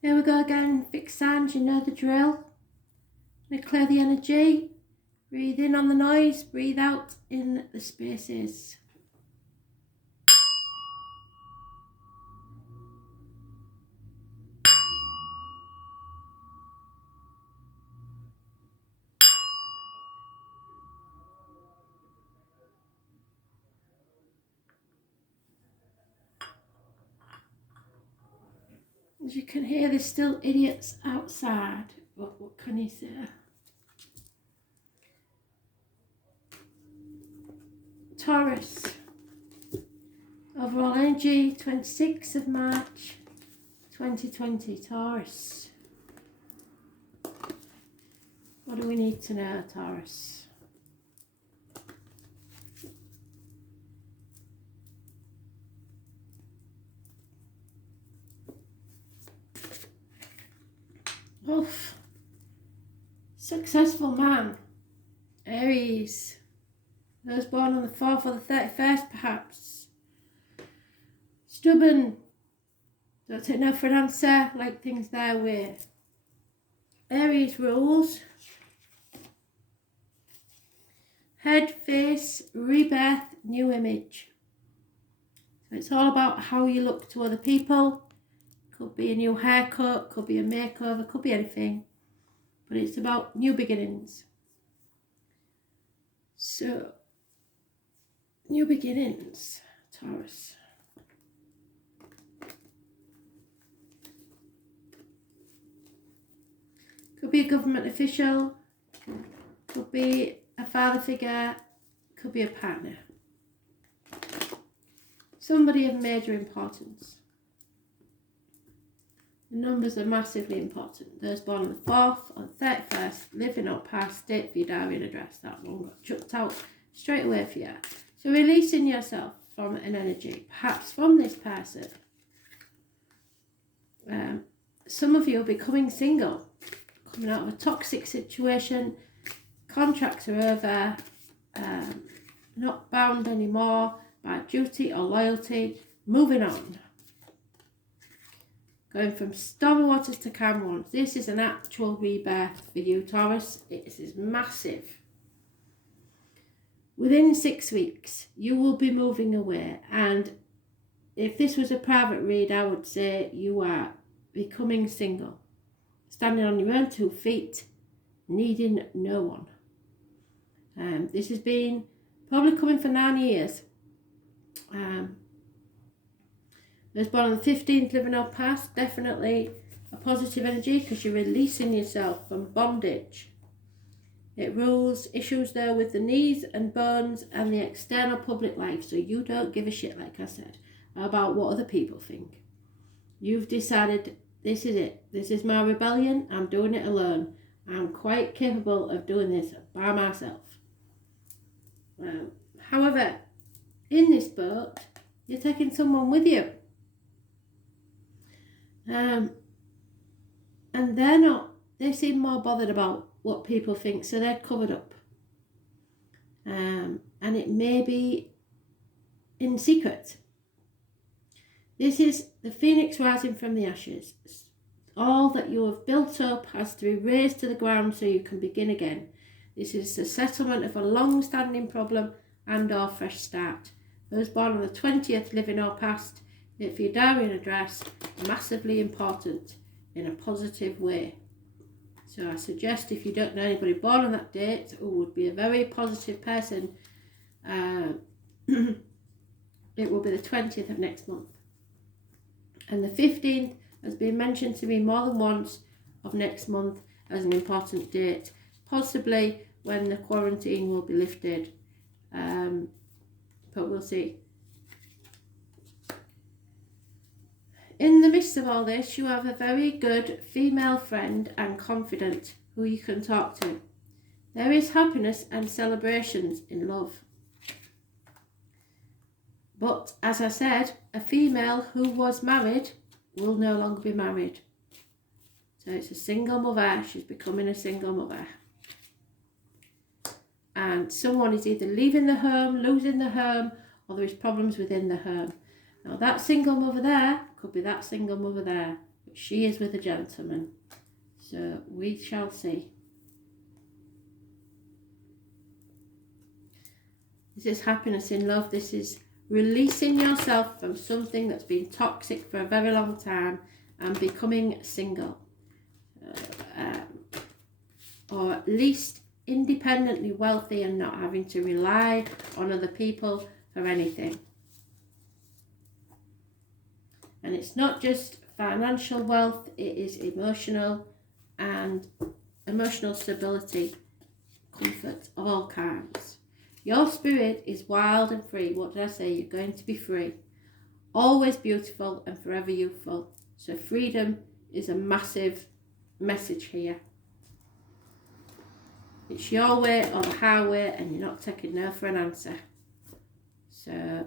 Here we go again, fixed signs, you know the drill. I'm going to clear the energy. Breathe in on the noise, breathe out in the spaces. As you can hear, there's still idiots outside, but what can you say? Taurus. Overall energy, 26th of March, 2020. Taurus. What do we need to know, Taurus? Oof. Successful man. Aries. Those born on the 4th or the 31st, perhaps. Stubborn. Don't take no for an answer. Like things their way. Aries rules. Head, face, rebirth, new image. So it's all about how you look to other people. Could be a new haircut, could be a makeover, could be anything. But it's about new beginnings. So, new beginnings, Taurus. Could be a government official, could be a father figure, could be a partner. Somebody of major importance. The numbers are massively important. Those born on the 4th or the 31st, living or past, date for your diary and address. That one got chucked out straight away for you. So releasing yourself from an energy, perhaps from this person. Some of you are becoming single, coming out of a toxic situation. Contracts are over, not bound anymore by duty or loyalty. Moving on. Going from stormy waters to calm ones. This is an actual rebirth for you, Taurus. It is massive. Within 6 weeks, you will be moving away. And if this was a private read, I would say you are becoming single. Standing on your own 2 feet, needing no one. This has been probably coming for 9 years. Those born on the 15th, living or past, definitely a positive energy because you're releasing yourself from bondage. It rules issues there with the knees and bones and the external public life, so you don't give a shit, like I said, about what other people think. You've decided this is it. This is my rebellion. I'm doing it alone. I'm quite capable of doing this by myself. However, in this boat, you're taking someone with you. And they seem more bothered about what people think, so they're covered up. And it may be in secret. This is the phoenix rising from the ashes. All that you have built up has to be raised to the ground so you can begin again. This is the settlement of a long-standing problem and or fresh start. Those born on the 20th, living or past, for your diary and address, massively important in a positive way. So I suggest if you don't know anybody born on that date who would be a very positive person, it will be the 20th of next month. And the 15th has been mentioned to me more than once of next month as an important date, possibly when the quarantine will be lifted, but we'll see. In the midst of all this, you have a very good female friend and confidant who you can talk to. There is happiness and celebrations in love. But, as I said, a female who was married will no longer be married. So it's a single mother. She's becoming a single mother. And someone is either leaving the home, losing the home, or there is problems within the home. Now that single mother there could be that single mother there but she is with a gentleman. So we shall see. This is happiness in love. This is releasing yourself from something that's been toxic for a very long time and becoming single. Or at least independently wealthy and not having to rely on other people for anything. And it's not just financial wealth, it is emotional and emotional stability, comfort, all kinds. Your spirit is wild and free. What did I say? You're going to be free. Always beautiful and forever youthful. So freedom is a massive message here. It's your way or the highway, and you're not taking no for an answer. So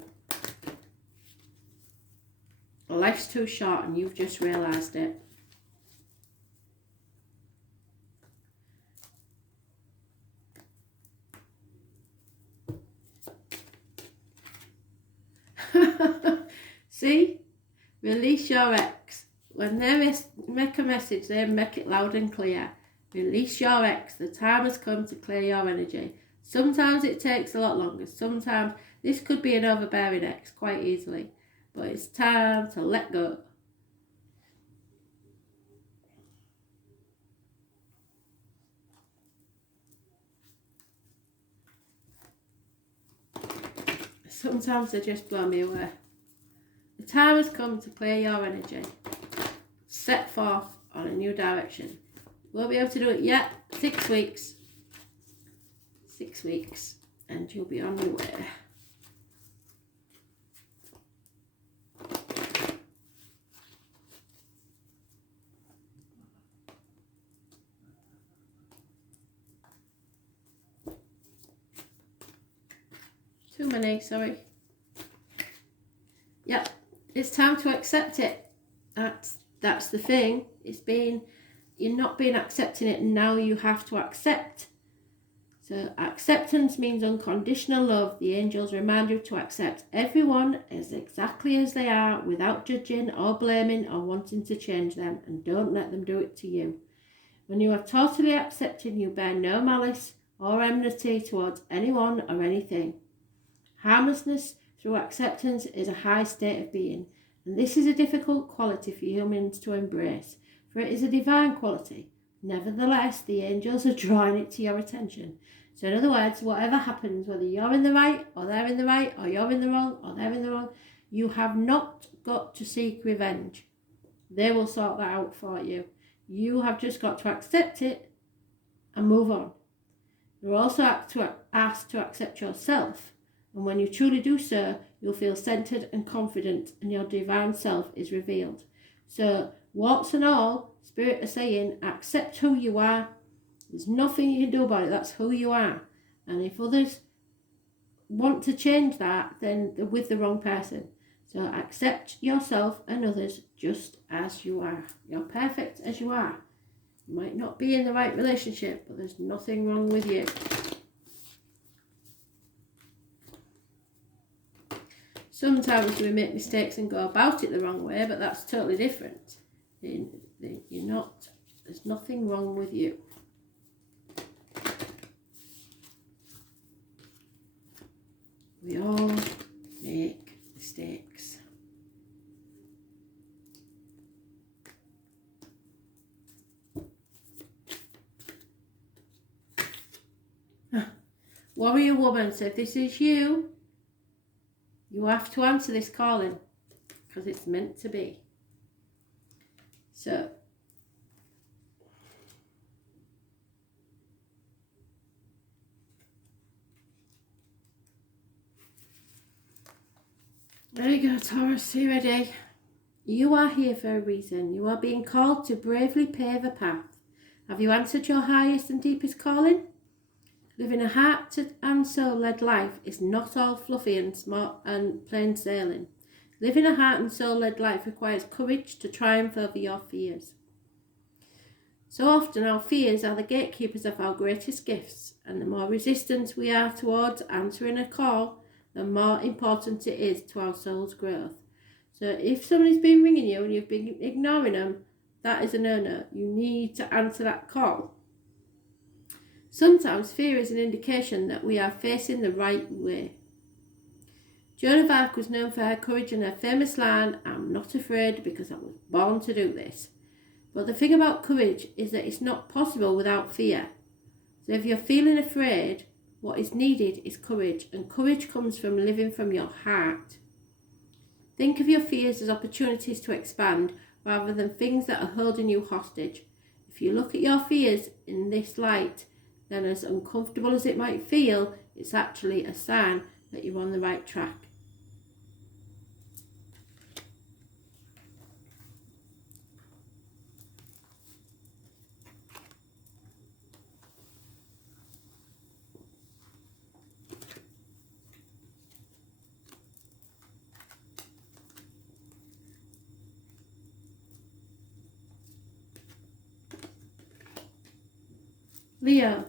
life's too short and you've just realised it. See? Release your ex. When they make a message, they make it loud and clear. Release your ex. The time has come to clear your energy. Sometimes it takes a lot longer. Sometimes this could be an overbearing ex quite easily. But it's time to let go. Sometimes they just blow me away. The time has come to clear your energy. Set forth on a new direction. Won't be able to do it yet. 6 weeks. 6 weeks. And you'll be on your way. Too many, sorry. Yep, it's time to accept it. That's the thing. You're not been accepting it, and now you have to accept. So acceptance means unconditional love. The angels remind you to accept everyone as exactly as they are, without judging or blaming or wanting to change them, and don't let them do it to you. When you are totally accepting, you bear no malice or enmity towards anyone or anything. Harmlessness through acceptance is a high state of being, and this is a difficult quality for humans to embrace, for it is a divine quality. Nevertheless, the angels are drawing it to your attention. So in other words, whatever happens, whether you're in the right or they're in the right, or you're in the wrong or they're in the wrong, you have not got to seek revenge. They will sort that out for you. You have just got to accept it and move on. You're also asked to accept yourself. And when you truly do so, you'll feel centered and confident, and your divine self is revealed. So, warts and all, Spirit are saying, accept who you are. There's nothing you can do about it. That's who you are. And if others want to change that, then they're with the wrong person. So accept yourself and others just as you are. You're perfect as you are. You might not be in the right relationship, but there's nothing wrong with you. Sometimes we make mistakes and go about it the wrong way, but that's totally different. You're not, there's nothing wrong with you. We all make mistakes. Warrior woman, so if this is you, you have to answer this calling because it's meant to be. So, there you go, Taurus, are you ready? You are here for a reason. You are being called to bravely pave a path. Have you answered your highest and deepest calling? Living a heart and soul led life is not all fluffy and smart and plain sailing. Living a heart and soul led life requires courage to triumph over your fears. So often our fears are the gatekeepers of our greatest gifts, and the more resistant we are towards answering a call, the more important it is to our soul's growth. So if somebody's been ringing you and you've been ignoring them, That is a no-no. You need to answer that call. Sometimes fear is an indication that we are facing the right way. Joan of Arc was known for her courage and her famous line, "I'm not afraid because I was born to do this." But the thing about courage is that it's not possible without fear. So if you're feeling afraid, what is needed is courage, and courage comes from living from your heart. Think of your fears as opportunities to expand rather than things that are holding you hostage. If you look at your fears in this light, then as uncomfortable as it might feel, it's actually a sign that you're on the right track. Leo,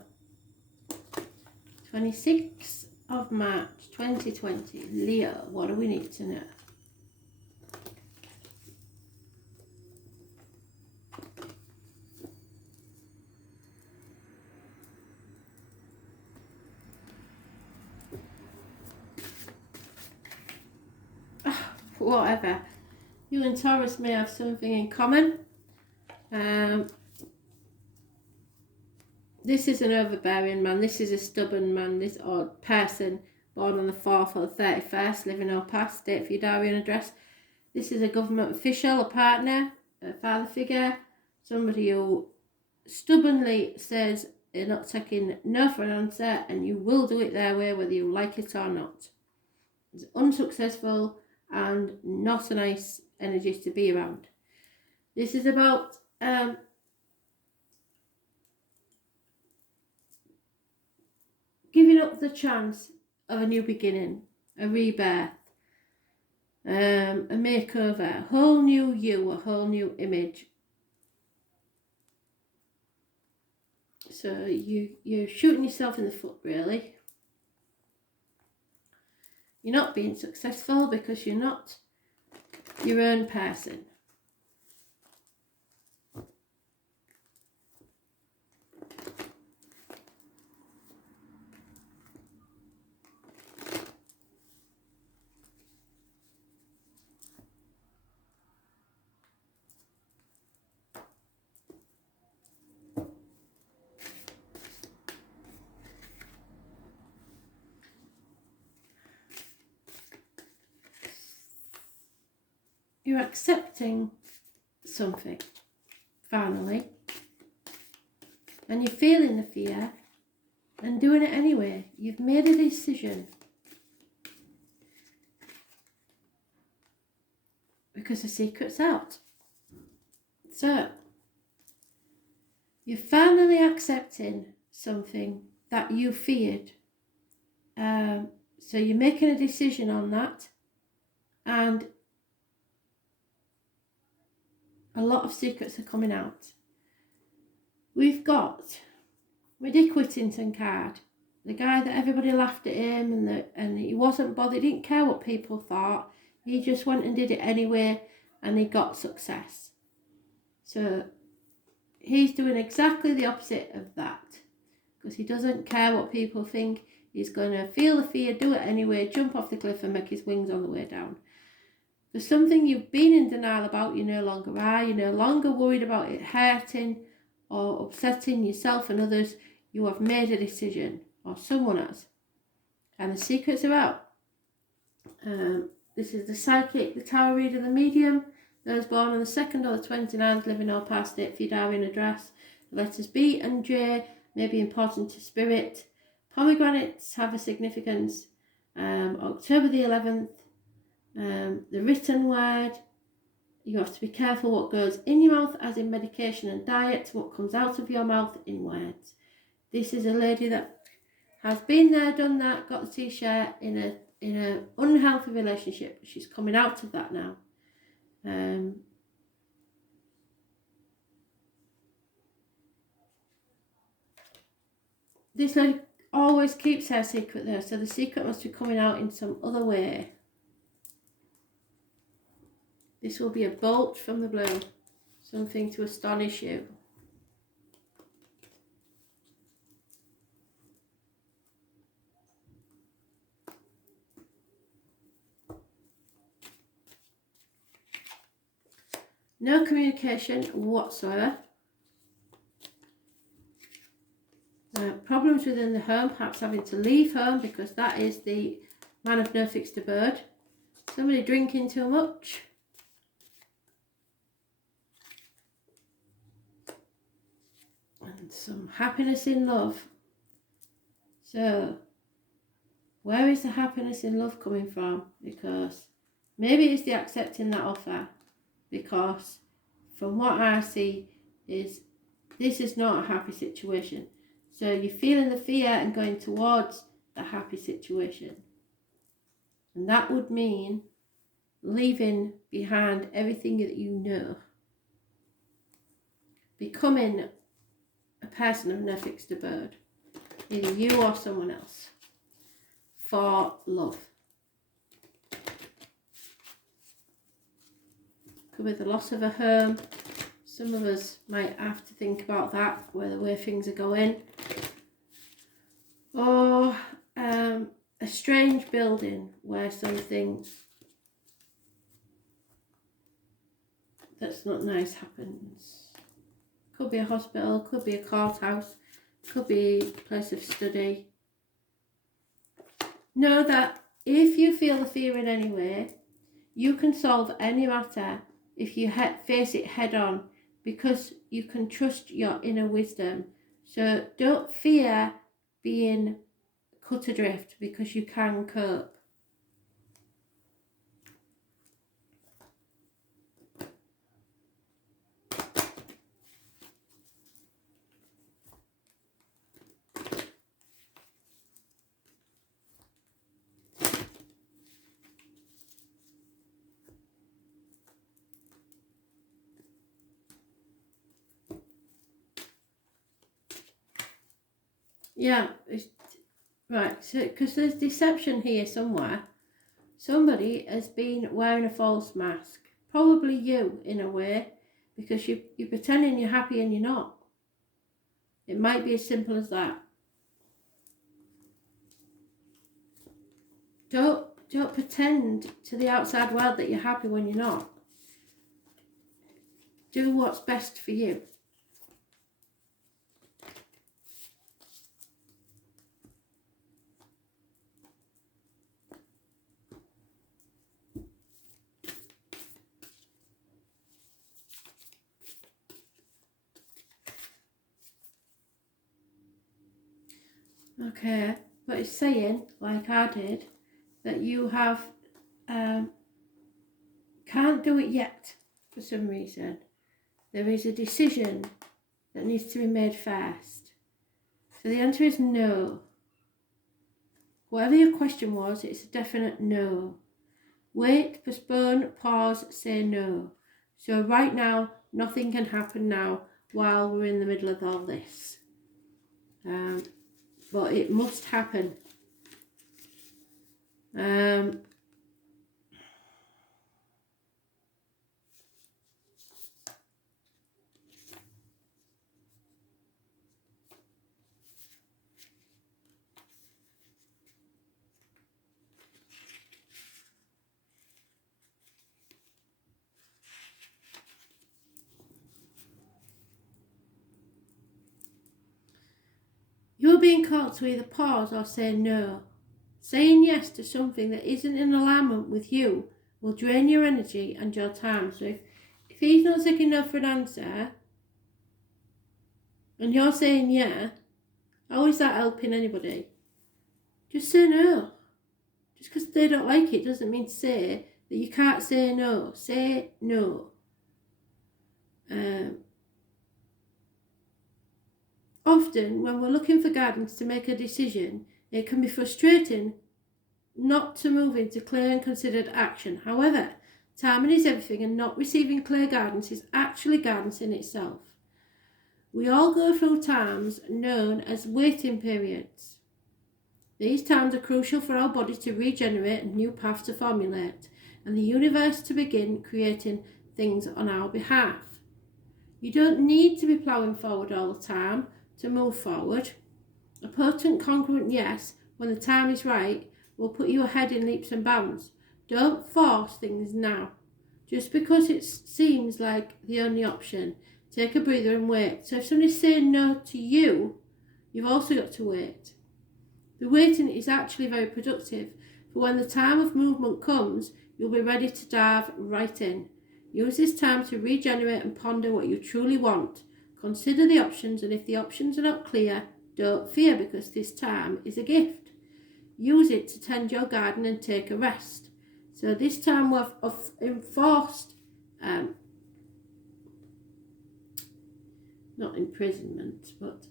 26th of March 2020. Leo, what do we need to know? Whatever. You and Taurus may have something in common. This is an overbearing man. This is a stubborn man. This or person born on the 4th or the 31st, living or past, date for your diary and address. This is a government official, a partner, a father figure, somebody who stubbornly says they're not taking no for an answer, and you will do it their way whether you like it or not. It's unsuccessful and not a nice energy to be around. This is about giving up the chance of a new beginning, a rebirth, a makeover, a whole new you, a whole new image. So you're shooting yourself in the foot, really. You're not being successful because you're not your own person. You're accepting something, finally, and you're feeling the fear and doing it anyway. You've made a decision because the secret's out. So, you're finally accepting something that you feared. So you're making a decision on that, and a lot of secrets are coming out. We've got Ridic Whittington card, the guy that everybody laughed at him and he wasn't bothered, he didn't care what people thought, he just went and did it anyway and he got success. So he's doing exactly the opposite of that, because he doesn't care what people think. He's going to feel the fear, do it anyway, jump off the cliff and make his wings on the way down. There's something you've been in denial about, you no longer are. You're no longer worried about it hurting or upsetting yourself and others. You have made a decision, or someone has. And the secrets are out. This is the psychic, the tarot reader, the medium. Those born on the 2nd or the 29th, living or past, date for your diary and address. The letters B and J may be important to spirit. Pomegranates have a significance. October the 11th. The written word, you have to be careful what goes in your mouth, as in medication and diet, what comes out of your mouth in words. This is a lady that has been there, done that, got the t-shirt in a unhealthy relationship. She's coming out of that now. This lady always keeps her secret though, so the secret must be coming out in some other way. This will be a bolt from the blue. something to astonish you. No communication whatsoever. Problems within the home, perhaps having to leave home because that is the man of no fixed abode. Somebody drinking too much. And some happiness in love. So, where is the happiness in love coming from? Because maybe it's the accepting that offer. Because from what I see is this is not a happy situation. So you're feeling the fear and going towards the happy situation. And that would mean leaving behind everything that you know. Becoming a person of no fixed abode. Either you or someone else. For love. Could be the loss of a home. Some of us might have to think about that, the way things are going. Or a strange building where something that's not nice happens. Could be a hospital, could be a courthouse, could be a place of study. Know that if you feel the fear in any way, you can solve any matter if you face it head on, because you can trust your inner wisdom. So don't fear being cut adrift, because you can cope. Yeah, right, so because there's deception here somewhere. Somebody has been wearing a false mask. Probably you, in a way, because you're pretending you're happy and you're not. It might be as simple as that. Don't pretend to the outside world that you're happy when you're not. Do what's best for you. Okay, but it's saying, like I did, that you have can't do it yet for some reason. There is a decision that needs to be made first. So the answer is no. Whatever your question was, it's a definite no. Wait, postpone, pause, say no. So right now, nothing can happen now while we're in the middle of all this. But it must happen. You're being called to either pause or say no. Saying yes to something that isn't in alignment with you will drain your energy and your time. So if he's not taking no for an answer, and you're saying yeah, how is that helping anybody? Just say no. Just because they don't like it doesn't mean to say that you can't say no. Say no. Often, when we're looking for guidance to make a decision, it can be frustrating not to move into clear and considered action. However, timing is everything, and not receiving clear guidance is actually guidance in itself. We all go through times known as waiting periods. These times are crucial for our bodies to regenerate and new paths to formulate, and the universe to begin creating things on our behalf. You don't need to be ploughing forward all the time to move forward. A potent congruent yes, when the time is right, will put you ahead in leaps and bounds. Don't force things now. Just because it seems like the only option, take a breather and wait. So if somebody's saying no to you, you've also got to wait. The waiting is actually very productive, for when the time of movement comes, you'll be ready to dive right in. Use this time to regenerate and ponder what you truly want. Consider the options, and if the options are not clear, don't fear, because this time is a gift. Use it to tend your garden and take a rest. So this time of enforced, not imprisonment, but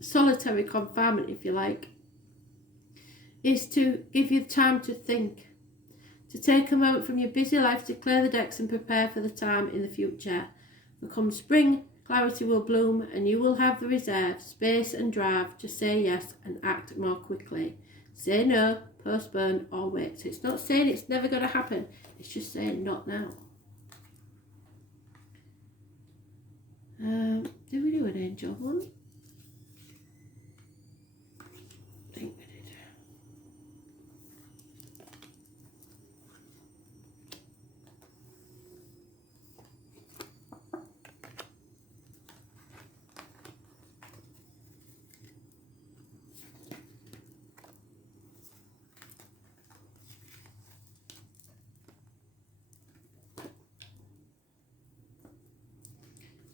solitary confinement, if you like, is to give you time to think, to take a moment from your busy life to clear the decks and prepare for the time in the future. For come spring, clarity will bloom and you will have the reserve, space and drive to say yes and act more quickly. Say no, postpone or wait. So it's not saying it's never going to happen, it's just saying not now. Did we do an angel one? I think we did.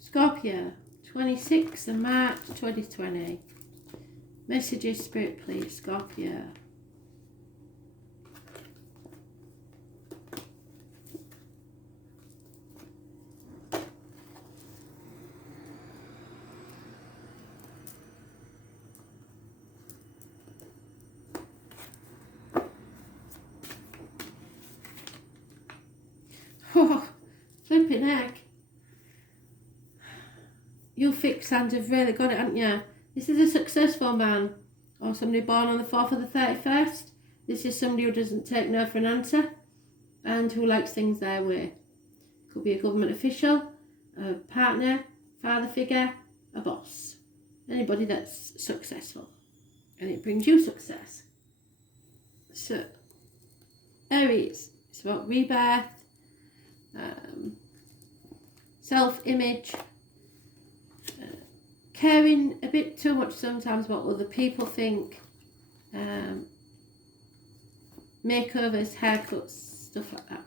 Scorpio, 26th of March 2020. Messages, Spirit, please, Scorpio. Oh, flipping heck. You fixed hands have really got it, haven't you? This is a successful man, or somebody born on the 4th or the 31st. This is somebody who doesn't take no for an answer and who likes things their way. Could be a government official, a partner, father figure, a boss. Anybody that's successful. And it brings you success. So, Aries, it's about rebirth, self-image, caring a bit too much sometimes about what other people think, makeovers, haircuts, stuff like that.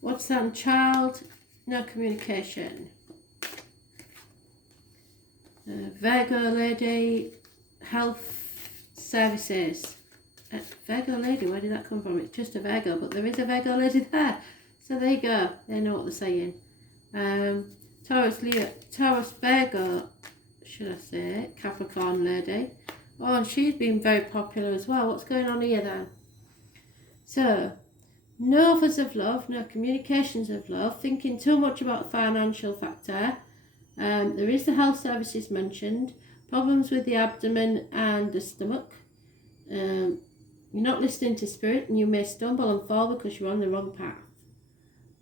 What's on child? No communication. Virgo lady, health services. Virgo lady, where did that come from? It's just a Virgo, but there is a Virgo lady there. So there you go. They know what they're saying. Taurus, Leo, Taurus, Virgo, should I say, Capricorn lady. Oh, and she's been very popular as well. What's going on here then? So, no offers of love, no communications of love, thinking too much about the financial factor. There is the health services mentioned, problems with the abdomen and the stomach. You're not listening to spirit and you may stumble and fall because you're on the wrong path.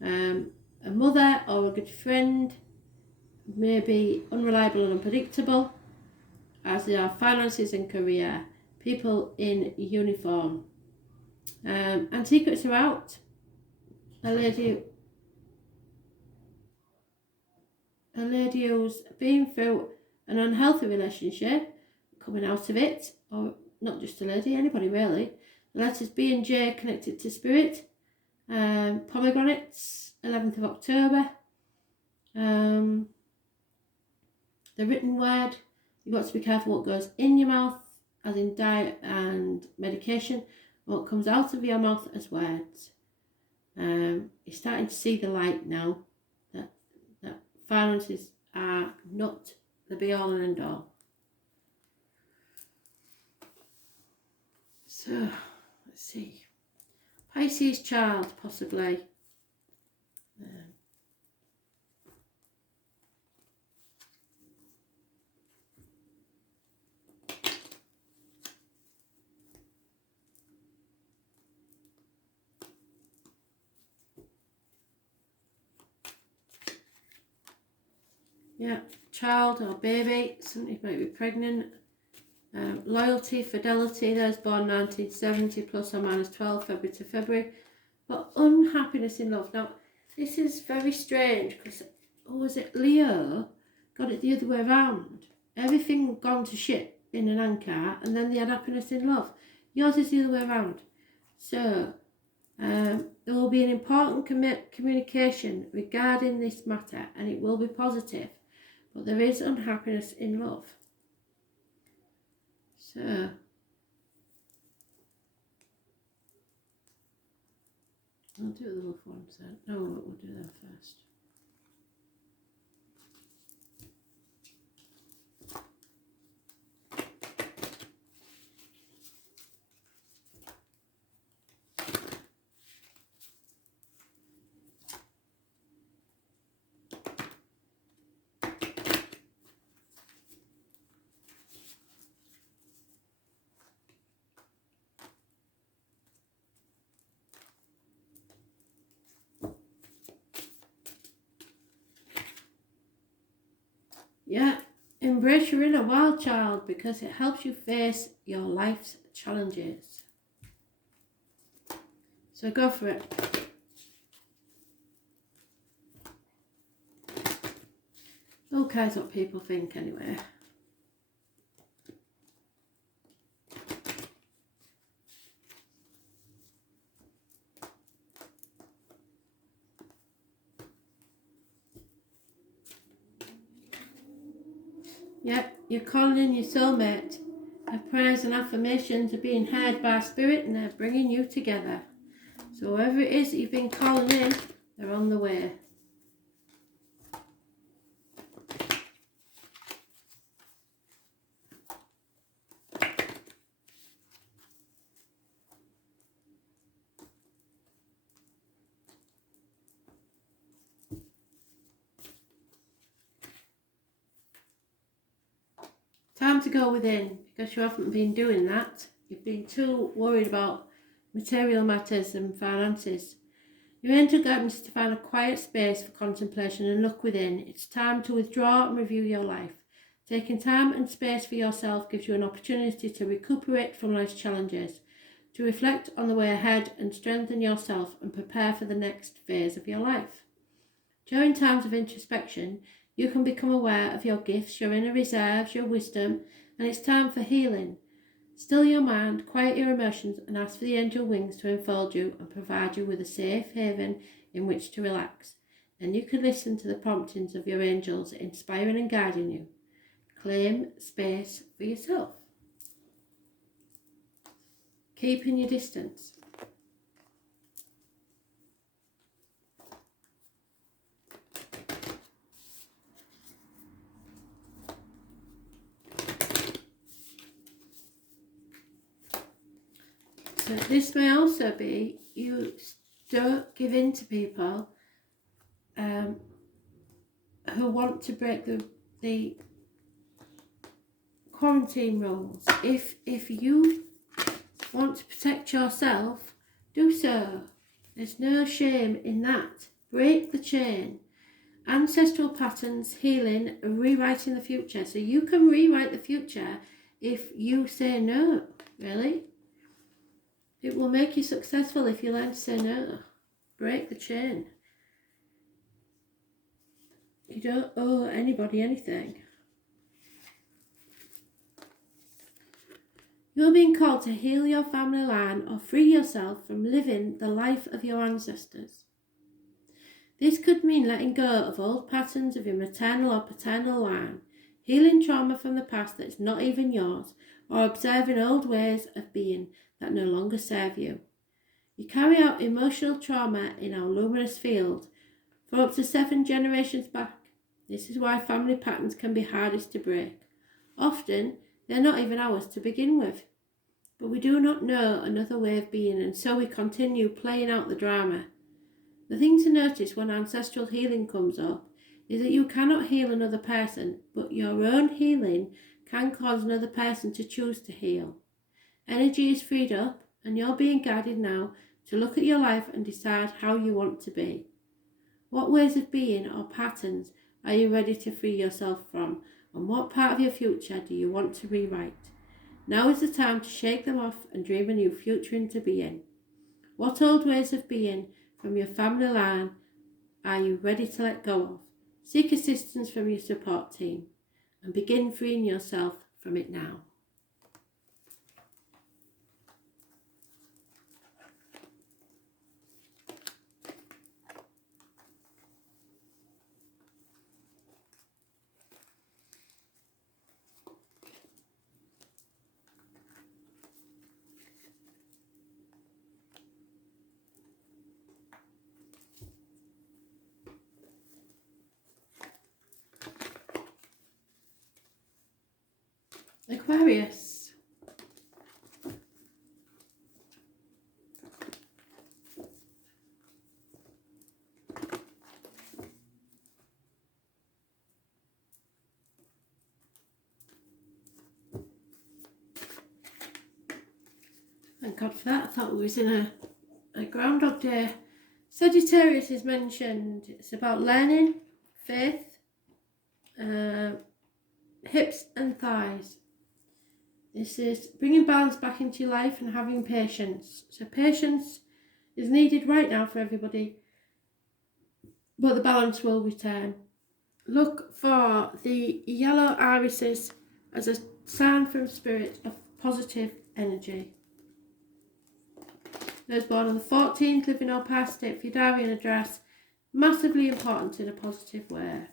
A mother or a good friend may be unreliable and unpredictable, as they are finances and career. People in uniform. And secrets are out. A lady who's been through an unhealthy relationship, coming out of it, or not just a lady, anybody really. The letters B and J connected to spirit. Pomegranates, 11th of October. The written word, you've got to be careful what goes in your mouth, as in diet and medication, what comes out of your mouth as words. You're starting to see the light now, that finances are not the be all and end all. So, let's see. Pisces child, possibly. Yeah, child or baby, somebody might be pregnant. Loyalty, fidelity, those born 1970 plus or minus 12 February to February. But unhappiness in love. Now, this is very strange because, was it Leo got it the other way around? Everything gone to shit in an anchor and then they had happiness in love. Yours is the other way around. So, there will be an important communication regarding this matter and it will be positive. But there is unhappiness in love. So, I'll do the love ones then. No, we'll do them first. Yeah, embrace your inner wild child because it helps you face your life's challenges. So go for it. Who cares what people think anyway? Yep, you're calling in your soulmate. Our prayers and affirmations are being heard by spirit and they're bringing you together. So whoever it is that you've been calling in, they're on the way. Time to go within because you haven't been doing that. You've been too worried about material matters and finances. Your angel guidance is to find a quiet space for contemplation and look within. It's time to withdraw and review your life. Taking time and space for yourself gives you an opportunity to recuperate from life's challenges, to reflect on the way ahead and strengthen yourself and prepare for the next phase of your life. During times of introspection, you can become aware of your gifts, your inner reserves, your wisdom, and it's time for healing. Still your mind, quiet your emotions, and ask for the angel wings to enfold you and provide you with a safe haven in which to relax. Then you can listen to the promptings of your angels inspiring and guiding you. Claim space for yourself. Keeping your distance. So this may also be you don't give in to people who want to break the quarantine rules. If you want to protect yourself, do so. There's no shame in that. Break the chain. Ancestral patterns, healing, and rewriting the future. So you can rewrite the future if you say no, really. It will make you successful if you learn to say no. Break the chain. You don't owe anybody anything. You're being called to heal your family line or free yourself from living the life of your ancestors. This could mean letting go of old patterns of your maternal or paternal line, healing trauma from the past that is not even yours, or observing old ways of being that no longer serve you. You carry out emotional trauma in our luminous field for up to 7 generations back. This is why family patterns can be hardest to break. Often, they're not even ours to begin with. but we do not know another way of being, and so we continue playing out the drama. The thing to notice when ancestral healing comes up is that you cannot heal another person, but your own healing can cause another person to choose to heal. Energy is freed up, and you're being guided now to look at your life and decide how you want to be. What ways of being or patterns are you ready to free yourself from, and what part of your future do you want to rewrite? Now is the time to shake them off and dream a new future into being. What old ways of being from your family line are you ready to let go of? Seek assistance from your support team and begin freeing yourself from it now. Aquarius. Thank God for that. I thought we was in a Groundhog Day. Sagittarius is mentioned. It's about learning, faith, hips and thighs. This is bringing balance back into your life and having patience. So patience is needed right now for everybody, but the balance will return. Look for the yellow irises as a sign from spirit of positive energy. Those born on the 14th, living or past it, for your diary and address, massively important in a positive way.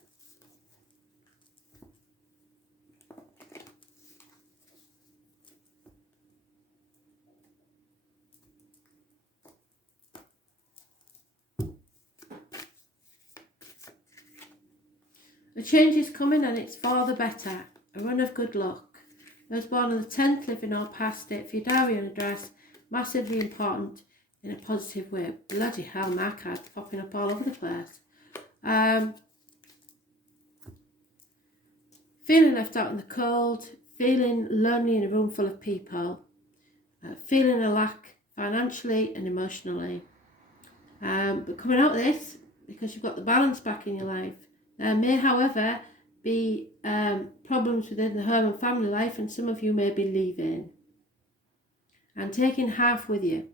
A change is coming and it's for the better. A run of good luck. Those born on the 10th, living or past it, for your diary and address, massively important in a positive way. Bloody hell, my card's popping up all over the place. Feeling left out in the cold, feeling lonely in a room full of people, feeling a lack financially and emotionally. But coming out of this, because you've got the balance back in your life, there may, however, be problems within the home and family life, and some of you may be leaving and taking half with you.